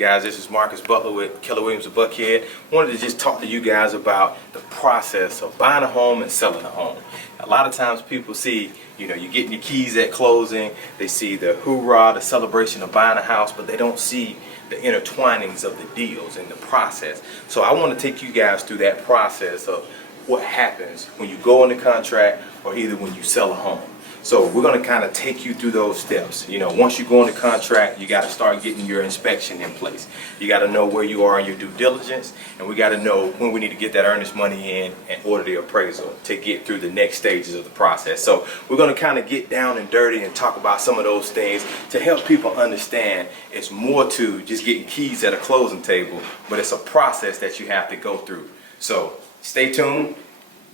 guys, this is Marcus Butler with Keller Williams of Buckhead. Wanted to just talk to you guys about the process of buying a home and selling a home. A lot of times people see, you're getting your keys at closing, they see the hoorah, the celebration of buying a house, but they don't see the intertwinings of the deals and the process. So I want to take you guys through that process of what happens when you go into contract or either when you sell a home. So we're going to kind of take you through those steps. Once you go into contract, you got to start getting your inspection in place. You got to know where you are in your due diligence, and we got to know when we need to get that earnest money in and order the appraisal to get through the next stages of the process. So we're going to kind of get down and dirty and talk about some of those things to help people understand it's more to just getting keys at a closing table, but it's a process that you have to go through. So stay tuned.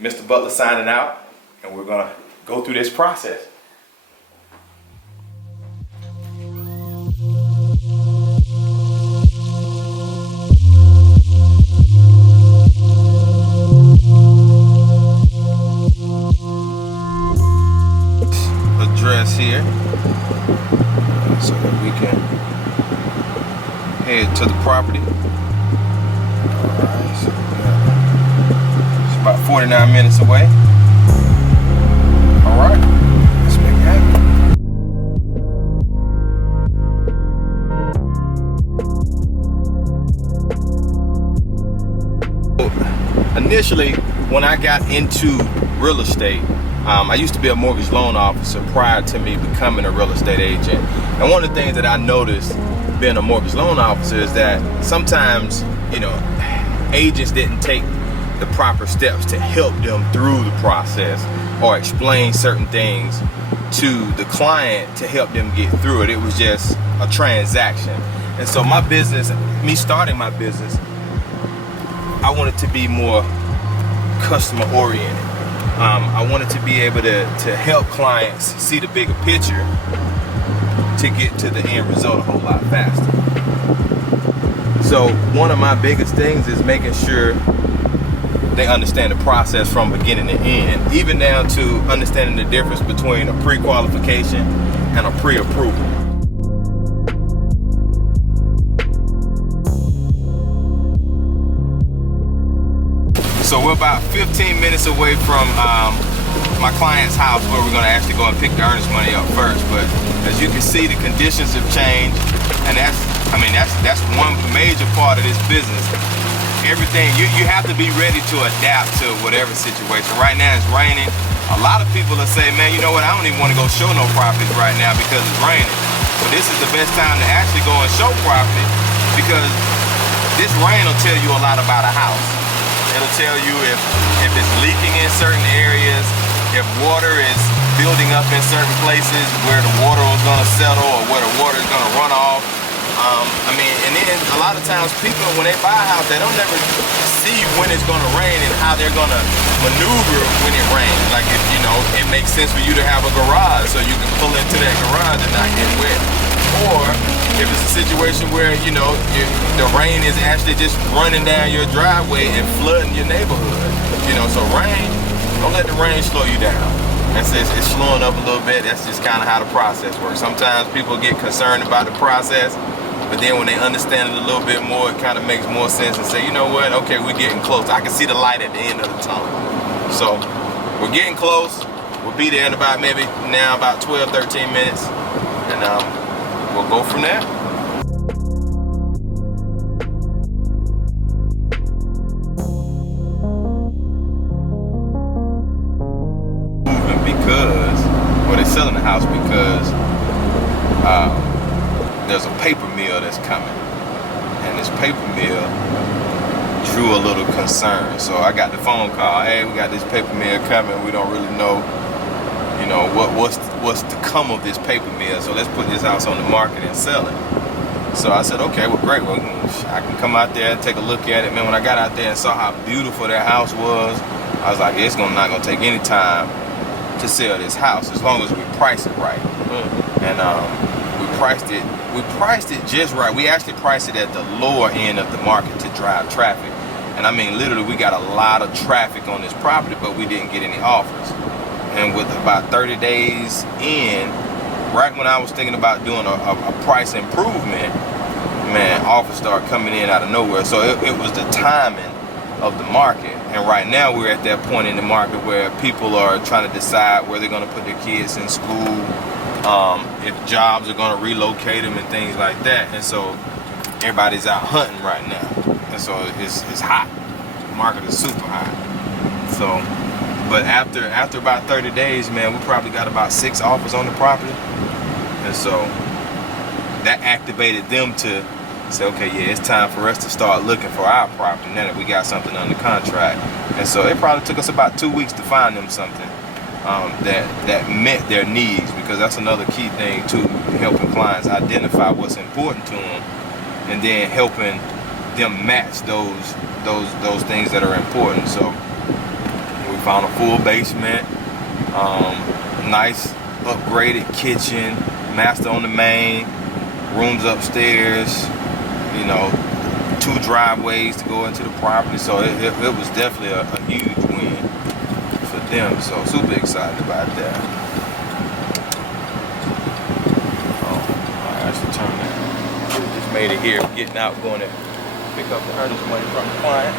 Mr. Butler signing out, and we're going to go through this process. Address here so that we can head to the property. Alright, so it's about 49 minutes away. Alright, let's make it happen. Initially, when I got into real estate, I used to be a mortgage loan officer prior to me becoming a real estate agent. And one of the things that I noticed being a mortgage loan officer is that sometimes, agents didn't take the proper steps to help them through the process or explain certain things to the client to help them get through it. It was just a transaction. And so my business, me starting my business, I wanted to be more customer oriented. I wanted to be able to help clients see the bigger picture to get to the end result a whole lot faster. So one of my biggest things is making sure they understand the process from beginning to end, even down to understanding the difference between a pre-qualification and a pre-approval. So we're about 15 minutes away from my client's house where we're gonna actually go and pick the earnest money up first. But as you can see, the conditions have changed, and that's one major part of this business. Everything, you have to be ready to adapt to whatever situation. Right now it's raining. A lot of people are saying, man, you know what, I don't even want to go show no properties right now because it's raining. But this is the best time to actually go and show property, because this rain will tell you a lot about a house. It'll tell you if it's leaking in certain areas, if water is building up in certain places where the water is going to settle or where the water is going to run off. And then a lot of times people, when they buy a house, they don't never see when it's going to rain and how they're going to maneuver when it rains. Like, if it makes sense for you to have a garage so you can pull into that garage and not get wet. Or if it's a situation where, the rain is actually just running down your driveway and flooding your neighborhood. So rain, don't let the rain slow you down. It's slowing up a little bit. That's just kind of how the process works. Sometimes people get concerned about the process, but then when they understand it a little bit more, it kind of makes more sense and say, you know what, okay, we're getting close. I can see the light at the end of the tunnel. So we're getting close. We'll be there in about 12, 13 minutes, and we'll go from there. They're selling the house because there's a paper mill that's coming, and this paper mill drew a little concern. So I got the phone call, hey, we got this paper mill coming, we don't really know what's to come of this paper mill, so let's put this house on the market and sell it. So I said, okay, well, great, well, I can come out there and take a look at it. Man, when I got out there and saw how beautiful that house was, I was like, it's not gonna take any time to sell this house as long as we price it right. And we priced it just right. We actually priced it at the lower end of the market to drive traffic. And I mean, literally, we got a lot of traffic on this property, but we didn't get any offers. And with about 30 days in, right when I was thinking about doing a price improvement, man, offers start coming in out of nowhere. So it was the timing of the market. And right now we're at that point in the market where people are trying to decide where they're going to put their kids in school, if jobs are going to relocate them and things like that. And so everybody's out hunting right now. And so it's hot. The market is super hot. So, but after about 30 days, man, we probably got about 6 offers on the property. And so that activated them to say, okay, yeah, it's time for us to start looking for our property now that we got something under contract. And so it probably took us about 2 weeks to find them something that met their needs, because that's another key thing too, helping clients identify what's important to them and then helping them match those things that are important. So we found a full basement, nice upgraded kitchen, master on the main, rooms upstairs, you know, 2 driveways to go into the property. So it was definitely a huge win for them. So super excited about that. Oh, I actually turned that. Just made it here, getting out, going to pick up the earnest money from the client.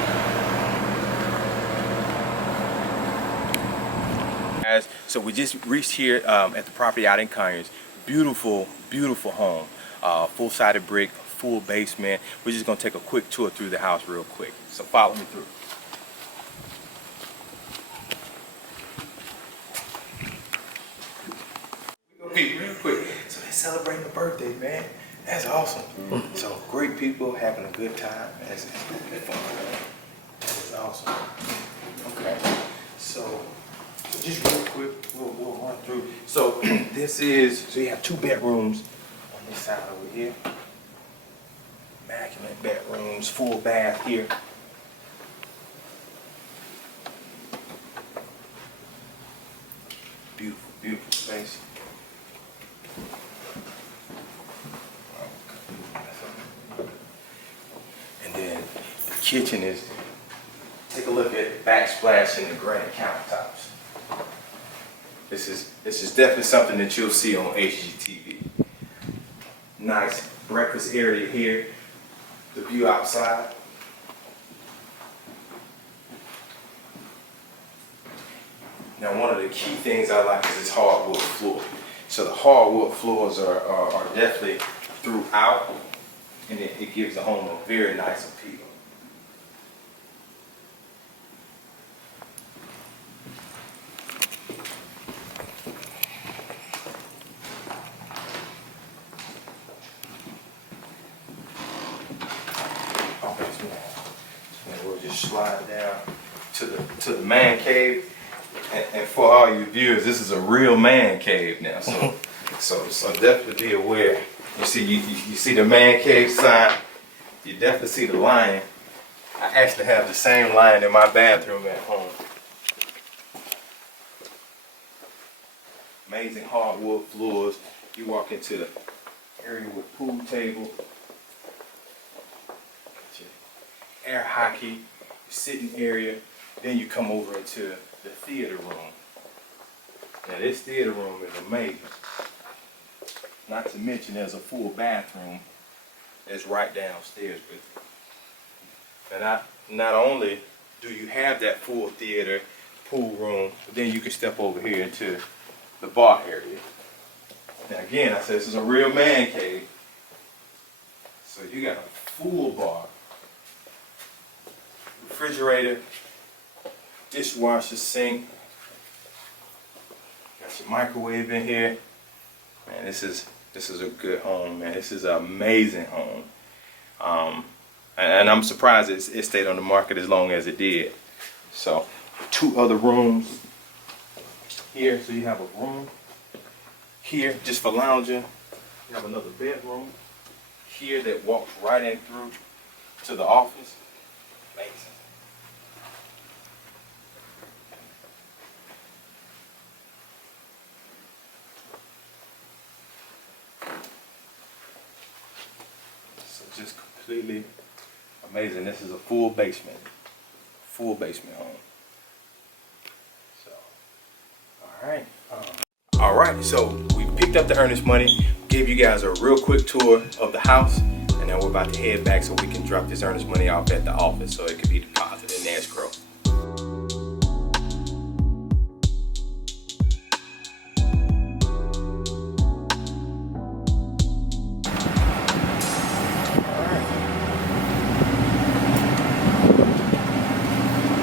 So we just reached here at the property out in Conyers. Beautiful, beautiful home. Full-sided brick, full basement. We're just gonna take a quick tour through the house real quick. So follow me through. We're gonna be real quick. So they're celebrating a birthday, man. That's awesome. So great people having a good time. It's gonna be fun, man. That's awesome. Okay. So just real quick, we'll run through. So so you have 2 bedrooms on this side over here. Immaculate bedrooms, full bath here. Beautiful, beautiful space. And then the kitchen is, take a look at backsplash and the granite countertops. This is definitely something that you'll see on HGTV. Nice breakfast area here. The view outside. Now, one of the key things I like is this hardwood floor. So the hardwood floors are definitely throughout, and it gives the home a very nice appeal. Slide down to the man cave, and for all you viewers, this is a real man cave now. So definitely be aware. You see the man cave sign. You definitely see the lion. I actually have the same lion in my bathroom at home. Amazing hardwood floors. You walk into the area with pool table, air hockey, sitting area. Then you come over into the theater room. Now this theater room is amazing. Not to mention there's a full bathroom that's right downstairs with it. And not only do you have that full theater, pool room, but then you can step over here into the bar area. Now again, I said this is a real man cave. So you got a full bar. Refrigerator, dishwasher, sink. Got your microwave in here. Man, this is a good home, man. This is an amazing home. And I'm surprised it stayed on the market as long as it did. So 2 other rooms here. So you have a room here just for lounging. You have another bedroom here that walks right in through to the office. Amazing. Just completely amazing. This is a full basement home. So, all right. So we picked up the earnest money, gave you guys a real quick tour of the house, and And now we're about to head back so we can drop this earnest money off at the office so it can be deposited in escrow.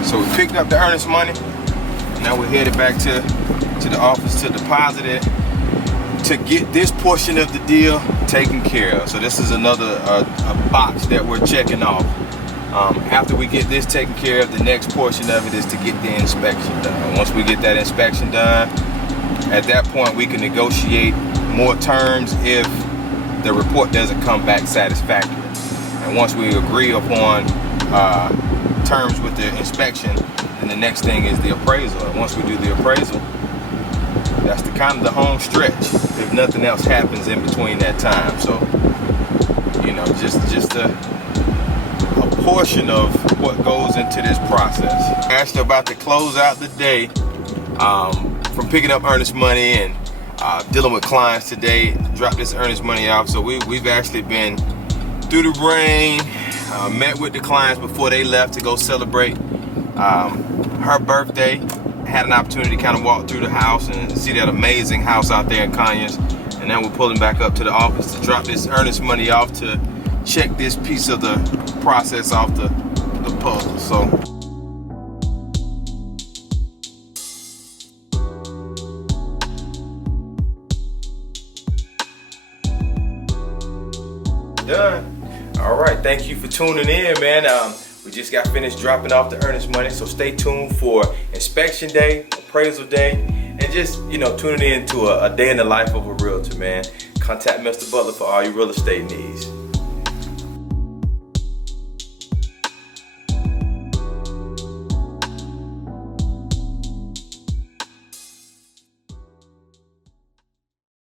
So we picked up the earnest money. Now we're headed back to the office to deposit it to get this portion of the deal taken care of. So this is another a box that we're checking off. After we get this taken care of, the next portion of it is to get the inspection done. Once we get that inspection done, at that point we can negotiate more terms if the report doesn't come back satisfactory. And once we agree upon terms with the inspection, then the next thing is the appraisal. And once we do the appraisal, that's the kind of the home stretch if nothing else happens in between that time. So, you know, just a portion of what goes into this process. Actually about to close out the day from picking up earnest money and dealing with clients today, drop this earnest money off. So we've actually been through the rain, met with the clients before they left to go celebrate her birthday. Had an opportunity to kind of walk through the house and see that amazing house out there in Conyers. And now we're pulling back up to the office to drop this earnest money off to check this piece of the process off the puzzle. So done. All right, thank you for tuning in, man. We just got finished dropping off the earnest money, so stay tuned for inspection day, appraisal day, and just, you know, tuning in to a day in the life of a realtor, man. Contact Mr. Butler for all your real estate needs.